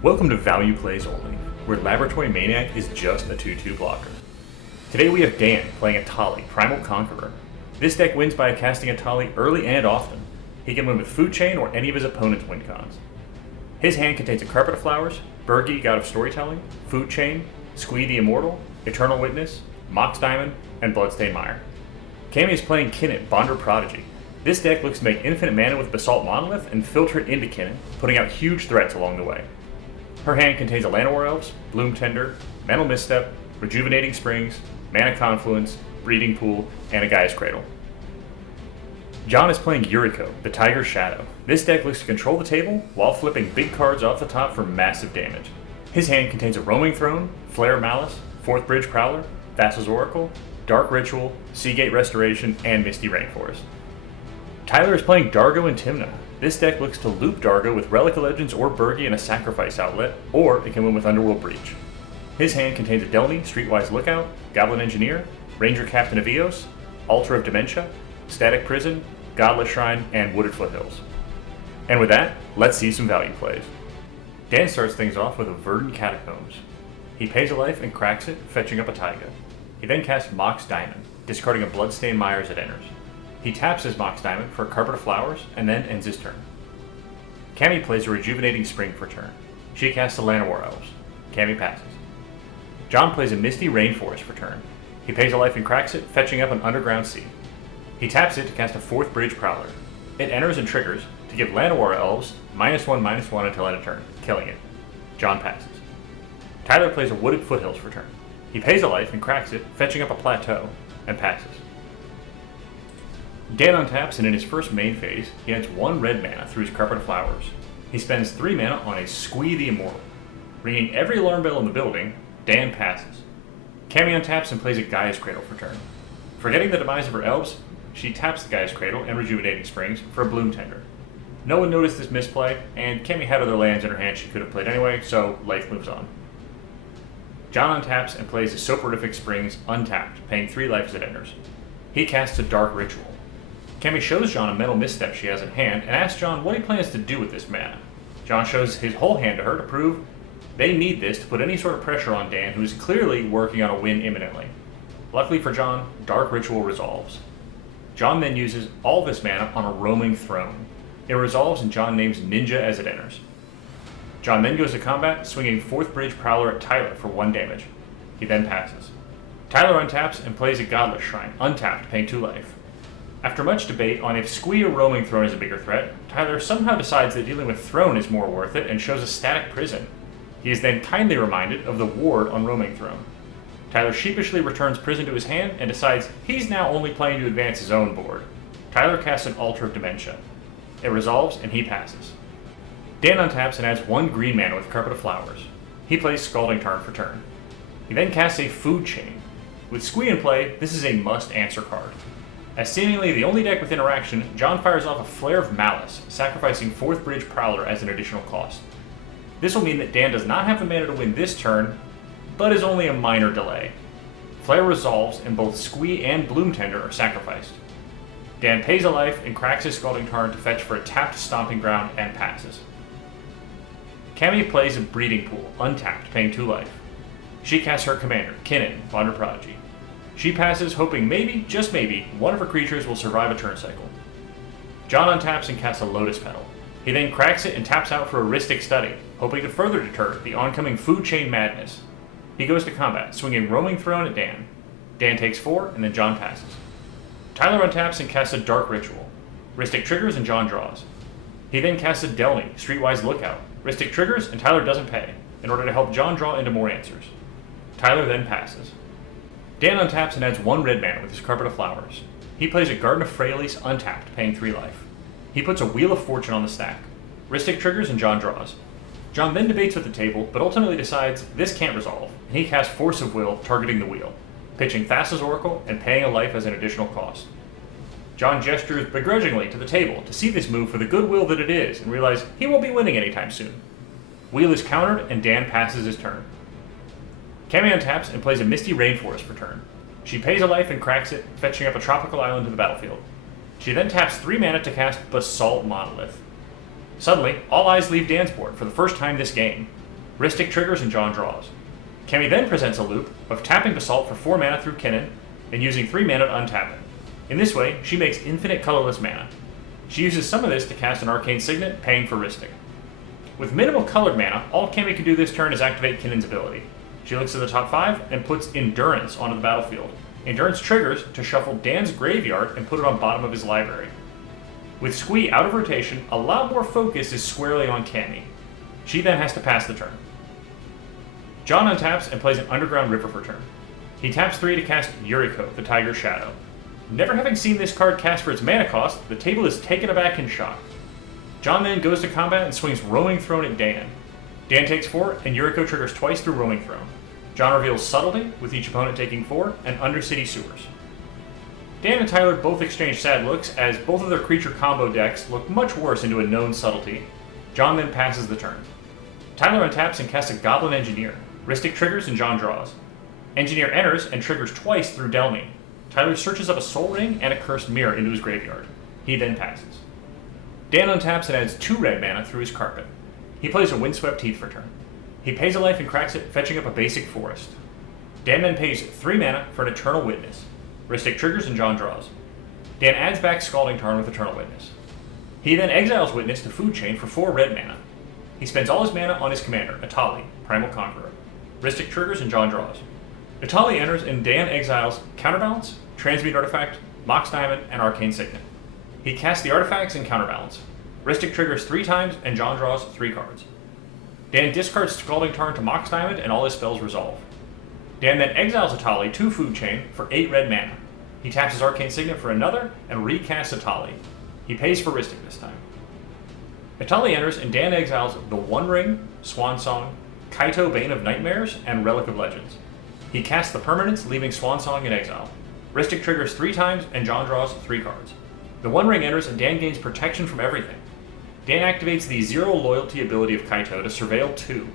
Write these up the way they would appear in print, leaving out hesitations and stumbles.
Welcome to Value Plays Only, where Laboratory Maniac is just a 2-2 blocker. Today we have Dan playing Etali, Primal Conqueror. This deck wins by casting Etali early and often. He can win with Food Chain or any of his opponent's win cons. His hand contains a Carpet of Flowers, Bergi, God of Storytelling, Food Chain, Squee the Immortal, Eternal Witness, Mox Diamond, and Bloodstained Mire. Cammy is playing Kinnan, Bonder Prodigy. This deck looks to make infinite mana with Basalt Monolith and filter it into Kinnan, putting out huge threats along the way. Her hand contains a Llanowar Elves, Bloom Tender, Mental Misstep, Rejuvenating Springs, Mana Confluence, Breeding Pool, and a Gaia's Cradle. John is playing Yuriko, the Tiger Shadow. This deck looks to control the table while flipping big cards off the top for massive damage. His hand contains a Roaming Throne, Flare Malice, Fourth Bridge Prowler, Thassa's Oracle, Dark Ritual, Seagate Restoration, and Misty Rainforest. Tyler is playing Dargo and Tymna. This deck looks to loop Dargo with Relic of Legends or Bergi and a Sacrifice outlet, or it can win with Underworld Breach. His hand contains a Delny, Streetwise Lookout, Goblin Engineer, Ranger Captain of Eos, Altar of Dementia, Static Prison, Godless Shrine, and Wooded Foothills. And with that, let's see some value plays. Dan starts things off with a Verdant Catacombs. He pays a life and cracks it, fetching up a Taiga. He then casts Mox Diamond, discarding a Bloodstained Mire as it enters. He taps his Mox Diamond for a Carpet of Flowers, and then ends his turn. Cammy plays a Rejuvenating Spring for turn. She casts a Llanowar Elves. Cammy passes. John plays a Misty Rainforest for turn. He pays a life and cracks it, fetching up an Underground Sea. He taps it to cast a Fourth Bridge Prowler. It enters and triggers to give Llanowar Elves -1/-1 until end of turn, killing it. John passes. Tyler plays a Wooded Foothills for turn. He pays a life and cracks it, fetching up a Plateau, and passes. Dan untaps, and in his first main phase, he adds 1 red mana through his Carpet of Flowers. He spends 3 mana on a Squee the Immortal. Ringing every alarm bell in the building, Dan passes. Cammy untaps and plays a Gaia's Cradle for turn. Forgetting the demise of her elves, she taps the Gaia's Cradle and Rejuvenating Springs for a Bloom Tender. No one noticed this misplay, and Cammy had other lands in her hand she could have played anyway, so life moves on. John untaps and plays a Soporific Springs untapped, paying 3 life as it enters. He casts a Dark Ritual. Cammy shows John a Mental Misstep she has in hand and asks John what he plans to do with this mana. John shows his whole hand to her to prove they need this to put any sort of pressure on Dan, who is clearly working on a win imminently. Luckily for John, Dark Ritual resolves. John then uses all this mana on a Roaming Throne. It resolves and John names Ninja as it enters. John then goes to combat, swinging Fourth Bridge Prowler at Tyler for 1 damage. He then passes. Tyler untaps and plays a Godless Shrine, untapped, paying 2 life. After much debate on if Squee or Roaming Throne is a bigger threat, Tyler somehow decides that dealing with Throne is more worth it and shows a Static Prison. He is then kindly reminded of the ward on Roaming Throne. Tyler sheepishly returns Prison to his hand and decides he's now only playing to advance his own board. Tyler casts an Altar of Dementia. It resolves and he passes. Dan untaps and adds 1 green mana with Carpet of Flowers. He plays Scalding Tarn for turn. He then casts a Food Chain. With Squee in play, this is a must-answer card. As seemingly the only deck with interaction, John fires off a Flare of Malice, sacrificing Fourth Bridge Prowler as an additional cost. This will mean that Dan does not have the mana to win this turn, but is only a minor delay. Flare resolves and both Squee and Bloom Tender are sacrificed. Dan pays a life and cracks his Scalding Tarn to fetch for a tapped Stomping Ground and passes. Cammy plays a Breeding Pool, untapped, paying 2 life. She casts her commander, Kinnan, Bonder Prodigy. She passes, hoping maybe, just maybe, one of her creatures will survive a turn cycle. John untaps and casts a Lotus Petal. He then cracks it and taps out for a Rhystic Study, hoping to further deter the oncoming Food Chain madness. He goes to combat, swinging Roaming Throne at Dan. Dan takes 4, and then John passes. Tyler untaps and casts a Dark Ritual. Rhystic triggers and John draws. He then casts a Delny, Streetwise Lookout. Rhystic triggers and Tyler doesn't pay, in order to help John draw into more answers. Tyler then passes. Dan untaps and adds 1 red mana with his Carpet of Flowers. He plays a Garden of Freyalise untapped, paying 3 life. He puts a Wheel of Fortune on the stack. Rhystic triggers and John draws. John then debates with the table, but ultimately decides this can't resolve, and he casts Force of Will, targeting the wheel, pitching Thassa's Oracle and paying a life as an additional cost. John gestures begrudgingly to the table to see this move for the goodwill that it is, and realize he won't be winning anytime soon. Wheel is countered, and Dan passes his turn. Cammy untaps and plays a Misty Rainforest for turn. She pays a life and cracks it, fetching up a tropical island to the battlefield. She then taps 3 mana to cast Basalt Monolith. Suddenly, all eyes leave Dan's board for the first time this game. Ristic triggers and John draws. Cammy then presents a loop of tapping Basalt for 4 mana through Kinnan and using 3 mana to untap it. In this way, she makes infinite colorless mana. She uses some of this to cast an Arcane Signet, paying for Ristic. With minimal colored mana, all Cammy can do this turn is activate Kinnan's ability. She looks to the top 5 and puts Endurance onto the battlefield. Endurance triggers to shuffle Dan's graveyard and put it on bottom of his library. With Squee out of rotation, a lot more focus is squarely on Cammy. She then has to pass the turn. John untaps and plays an Underground River for turn. He taps 3 to cast Yuriko, the Tiger's Shadow. Never having seen this card cast for its mana cost, the table is taken aback in shock. John then goes to combat and swings Roaming Throne at Dan. Dan takes 4, and Yuriko triggers twice through Roaming Throne. John reveals Subtlety, with each opponent taking 4, and Undercity Sewers. Dan and Tyler both exchange sad looks, as both of their creature combo decks look much worse into a known Subtlety. John then passes the turn. Tyler untaps and casts a Goblin Engineer. Ristic triggers and John draws. Engineer enters and triggers twice through Delney. Tyler searches up a Soul Ring and a Cursed Mirror into his graveyard. He then passes. Dan untaps and adds 2 red mana through his Carpet. He plays a Windswept Heath for turn. He pays a life and cracks it, fetching up a basic forest. Dan then pays 3 mana for an Eternal Witness. Ristic triggers and John draws. Dan adds back Scalding Tarn with Eternal Witness. He then exiles Witness to Food Chain for 4 red mana. He spends all his mana on his commander, Etali, Primal Conqueror. Ristic triggers and John draws. Etali enters and Dan exiles Counterbalance, Transmute Artifact, Mox Diamond, and Arcane Signet. He casts the artifacts and Counterbalance. Ristic triggers 3 times and John draws 3 cards. Dan discards Scalding Tarn to Mox Diamond and all his spells resolve. Dan then exiles Etali to Food Chain for 8 red mana. He taps his Arcane Signet for another and recasts Etali. He pays for Ristic this time. Etali enters and Dan exiles the One Ring, Swan Song, Kaito Bane of Nightmares, and Relic of Legends. He casts the permanents, leaving Swan Song in exile. Ristic triggers 3 times and John draws 3 cards. The One Ring enters and Dan gains protection from everything. Dan activates the 0 loyalty ability of Kaito to Surveil 2.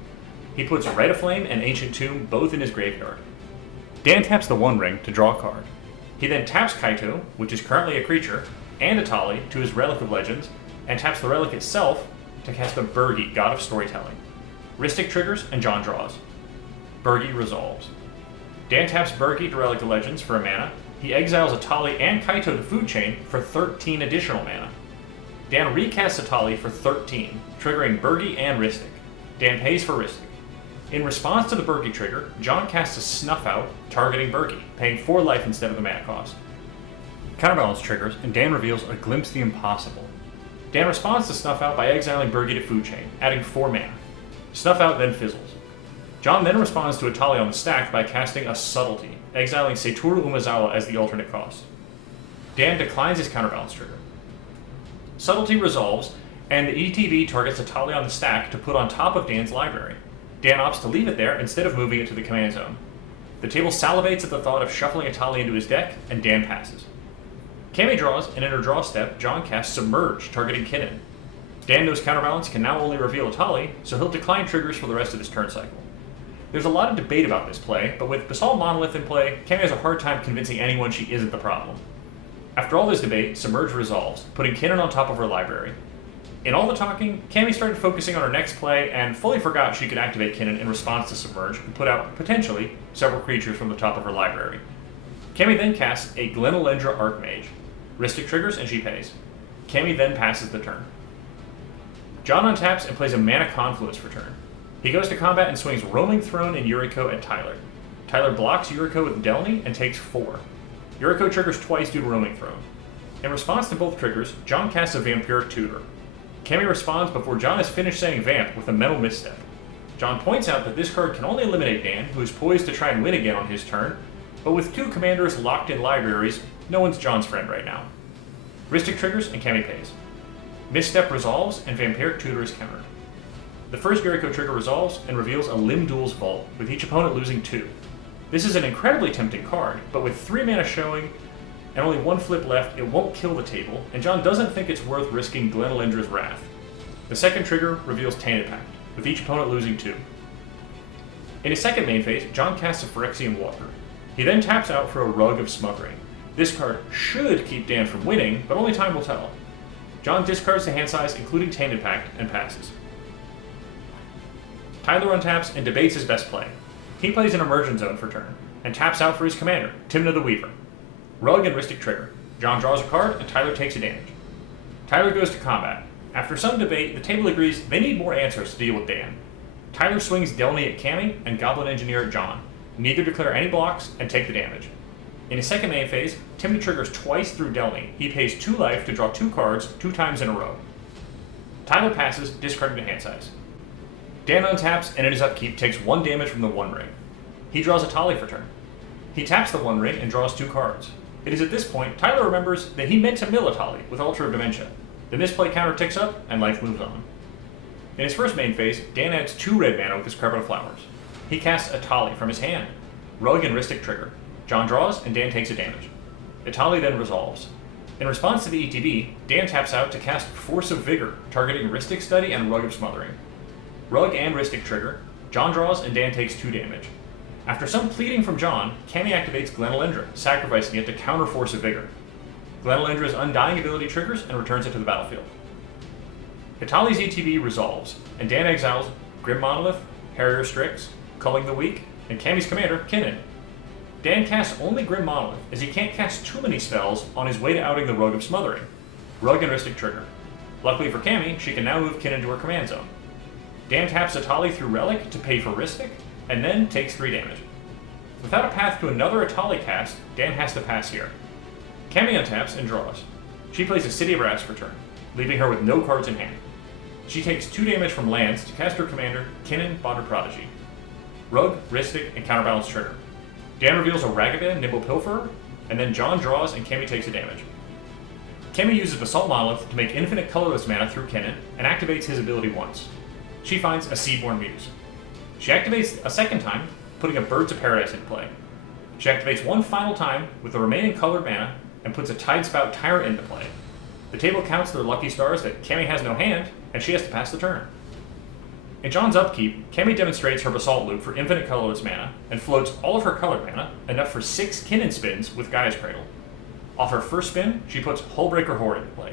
He puts Red Aflame and Ancient Tomb both in his graveyard. Dan taps the One Ring to draw a card. He then taps Kaito, which is currently a creature, and Etali to his Relic of Legends, and taps the relic itself to cast a Birgi, God of Storytelling. Ristic triggers and John draws. Birgi resolves. Dan taps Birgi to Relic of Legends for a mana. He exiles Etali and Kaito to Food Chain for 13 additional mana. Dan recasts Etali for 13, triggering Birgi and Ristic. Dan pays for Ristic. In response to the Birgi trigger, John casts a Snuff Out, targeting Birgi, paying 4 life instead of the mana cost. Counterbalance triggers, and Dan reveals a Glimpse the Impossible. Dan responds to Snuff Out by exiling Birgi to Food Chain, adding 4 mana. Snuff Out then fizzles. John then responds to Etali on the stack by casting a Subtlety, exiling Satoru Umezawa as the alternate cost. Dan declines his Counterbalance trigger. Subtlety resolves, and the ETB targets Etali on the stack to put on top of Dan's library. Dan opts to leave it there instead of moving it to the command zone. The table salivates at the thought of shuffling Etali into his deck, and Dan passes. Cammy draws, and in her draw step, John casts Submerge, targeting Kinnan. Dan knows Counterbalance can now only reveal Etali, so he'll decline triggers for the rest of his turn cycle. There's a lot of debate about this play, but with Basalt Monolith in play, Cammy has a hard time convincing anyone she isn't the problem. After all this debate, Submerge resolves, putting Kinnan on top of her library. In all the talking, Cammy started focusing on her next play and fully forgot she could activate Kinnan in response to Submerge and put out, potentially, several creatures from the top of her library. Cammy then casts a Glenelendra Archmage. Ristic triggers and she pays. Cammy then passes the turn. John untaps and plays a Mana Confluence for turn. He goes to combat and swings Roaming Throne and Yuriko at Tyler. Tyler blocks Yuriko with Delney and takes 4. Yuriko triggers twice due to Roaming Throne. In response to both triggers, John casts a Vampiric Tutor. Cammy responds before John has finished saying Vamp with a Mental Misstep. John points out that this card can only eliminate Dan, who is poised to try and win again on his turn, but with 2 commanders locked in libraries, no one's John's friend right now. Ristic triggers and Cammy pays. Misstep resolves and Vampiric Tutor is countered. The first Yuriko trigger resolves and reveals a Limb Duel's Vault, with each opponent losing 2. This is an incredibly tempting card, but with 3 mana showing and only 1 flip left, it won't kill the table, and John doesn't think it's worth risking Glenelendra's Wrath. The second trigger reveals Tainted Pact, with each opponent losing 2. In his second main phase, John casts a Phyrexian Walker. He then taps out for a Rug of Smothering. This card should keep Dan from winning, but only time will tell. John discards the hand size, including Tainted Pact, and passes. Tyler untaps and debates his best play. He plays an immersion zone for turn, and taps out for his commander, Tymna the Weaver. Rug and Rhystic trigger. John draws a card, and Tyler takes a damage. Tyler goes to combat. After some debate, the table agrees they need more answers to deal with Dan. Tyler swings Delny at Cammy and Goblin Engineer at John. Neither declare any blocks and take the damage. In his second main phase, Tymna triggers twice through Delny. He pays 2 life to draw 2 cards 2 times in a row. Tyler passes, discarding to hand size. Dan untaps and in his upkeep takes 1 damage from the One Ring. He draws Etali for turn. He taps the One Ring and draws 2 cards. It is at this point Tyler remembers that he meant to mill Etali with Altar of Dementia. The misplay counter ticks up and life moves on. In his first main phase, Dan adds 2 red mana with his Carpet of Flowers. He casts Etali from his hand. Rug and Rhystic trigger. John draws and Dan takes a damage. Etali then resolves. In response to the ETB, Dan taps out to cast Force of Vigor, targeting Rhystic Study and Rug of Smothering. Rug and Rhystic trigger. John draws and Dan takes 2 damage. After some pleading from John, Cammy activates Glenelendra, sacrificing it to counter Force of Vigor. Glenelendra's Undying ability triggers and returns it to the battlefield. Etali's ETB resolves, and Dan exiles Grim Monolith, Harrier Strix, Culling the Weak, and Cammy's commander, Kinnan. Dan casts only Grim Monolith, as he can't cast too many spells on his way to outing the Rug of Smothering. Rug and Rhystic trigger. Luckily for Cammy, she can now move Kinnan to her command zone. Dan taps Etali through Relic to pay for Rhystic, and then takes 3 damage. Without a path to another Etali cast, Dan has to pass here. Cammy untaps and draws. She plays a City of Brass for turn, leaving her with no cards in hand. She takes 2 damage from lands to cast her commander, Kinnan, Bonder Prodigy. Rug, Rhystic, and Counterbalance trigger. Dan reveals a Ragavan, Nimble Pilferer, and then John draws and Cammy takes a damage. Cammy uses Basalt Monolith to make infinite colorless mana through Kinnan, and activates his ability once. She finds a Seedborn Muse. She activates a second time, putting a Birds of Paradise into play. She activates one final time with the remaining colored mana, and puts a Tidespout Tyrant into play. The table counts their lucky stars that Cammy has no hand, and she has to pass the turn. In John's upkeep, Cammy demonstrates her Basalt Loop for infinite colorless mana, and floats all of her colored mana, enough for 6 Kinnan spins with Gaia's Cradle. Off her first spin, she puts Hullbreaker Horde into play.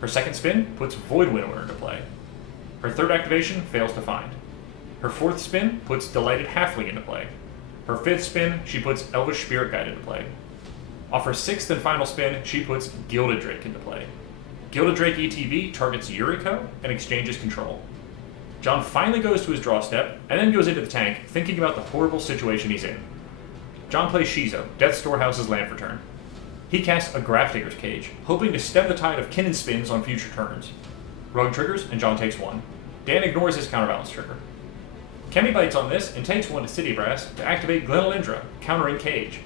Her second spin puts Void Winnower into play. Her third activation fails to find. Her fourth spin puts Delighted Halfling into play. Her fifth spin, she puts Elvish Spirit Guide into play. Off her sixth and final spin, she puts Gilded Drake into play. Gilded Drake ETB targets Yuriko and exchanges control. John finally goes to his draw step, and then goes into the tank, thinking about the horrible situation he's in. John plays Shizo, Death Storehouse's land for turn. He casts a Grafdigger's Cage, hoping to stem the tide of Kinnan spins on future turns. Rug triggers, and John takes 1. Dan ignores his counterbalance trigger. Cammy bites on this and takes 1 to City Brass to activate Glenelendra, countering Cage.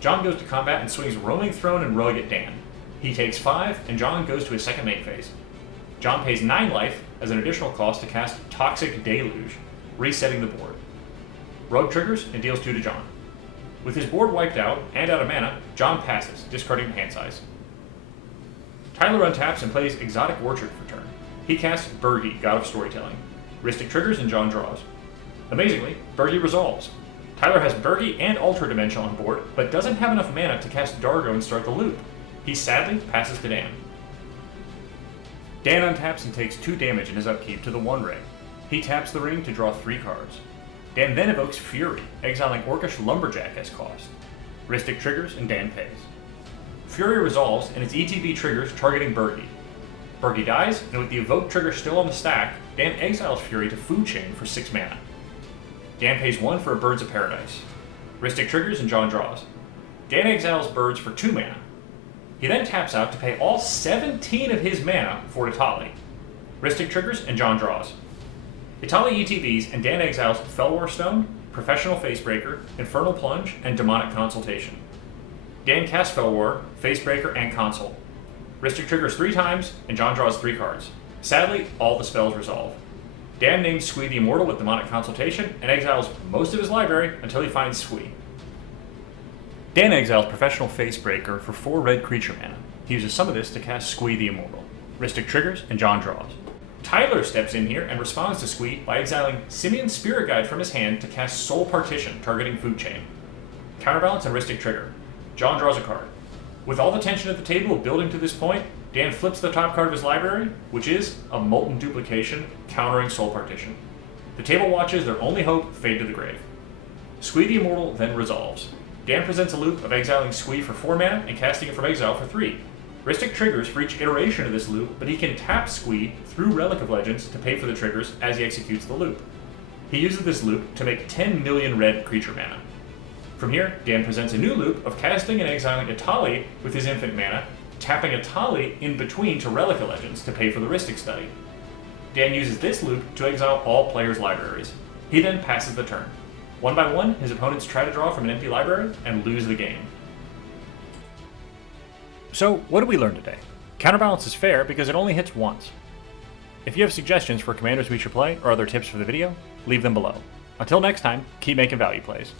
John goes to combat and swings Roaming Throne and Rug at Dan. He takes 5, and John goes to his second main phase. John pays 9 life as an additional cost to cast Toxic Deluge, resetting the board. Rug triggers and deals 2 to John. With his board wiped out and out of mana, John passes, discarding hand size. Tyler untaps and plays Exotic Orchard for turn. He casts Birgi, God of Storytelling. Rhystic triggers and John draws. Amazingly, Birgi resolves. Tyler has Birgi and Altar Dimension on board, but doesn't have enough mana to cast Dargo and start the loop. He sadly passes to Dan. Dan untaps and takes 2 damage in his upkeep to the One Ring. He taps the ring to draw 3 cards. Dan then evokes Fury, exiling Orcish Lumberjack as cost. Rhystic triggers and Dan pays. Fury resolves and its ETB triggers targeting Birgi. Birgi dies, and with the evoke trigger still on the stack, Dan exiles Fury to Food Chain for 6 mana. Dan pays 1 for a Birds of Paradise. Rhystic triggers and John draws. Dan exiles Birds for 2 mana. He then taps out to pay all 17 of his mana for Etali. Rhystic triggers and John draws. Etali ETBs and Dan exiles Fellwar Stone, Professional Facebreaker, Infernal Plunge, and Demonic Consultation. Dan casts Fellwar, Facebreaker, and Console. Rhystic triggers 3 times, and John draws 3 cards. Sadly, all the spells resolve. Dan names Squee the Immortal with Demonic Consultation, and exiles most of his library until he finds Squee. Dan exiles Professional Facebreaker for 4 red creature mana. He uses some of this to cast Squee the Immortal. Rhystic triggers, and John draws. Tyler steps in here and responds to Squee by exiling Simeon's Spirit Guide from his hand to cast Soul Partition, targeting Food Chain. Counterbalance and Rhystic trigger. John draws a card. With all the tension at the table building to this point, Dan flips the top card of his library, which is a Molten Duplication, countering Soul Partition. The table watches their only hope fade to the grave. Squee the Immortal then resolves. Dan presents a loop of exiling Squee for 4 mana and casting it from exile for 3. Rhystic triggers for each iteration of this loop, but he can tap Squee through Relic of Legends to pay for the triggers as he executes the loop. He uses this loop to make 10 million red creature mana. From here, Dan presents a new loop of casting and exiling Etali with his infinite mana, tapping Etali in between to Relic of Legends to pay for the Rhystic Study. Dan uses this loop to exile all players' libraries. He then passes the turn. One by one, his opponents try to draw from an empty library and lose the game. So, what did we learn today? Counterbalance is fair because it only hits once. If you have suggestions for commanders we should play or other tips for the video, leave them below. Until next time, keep making value plays.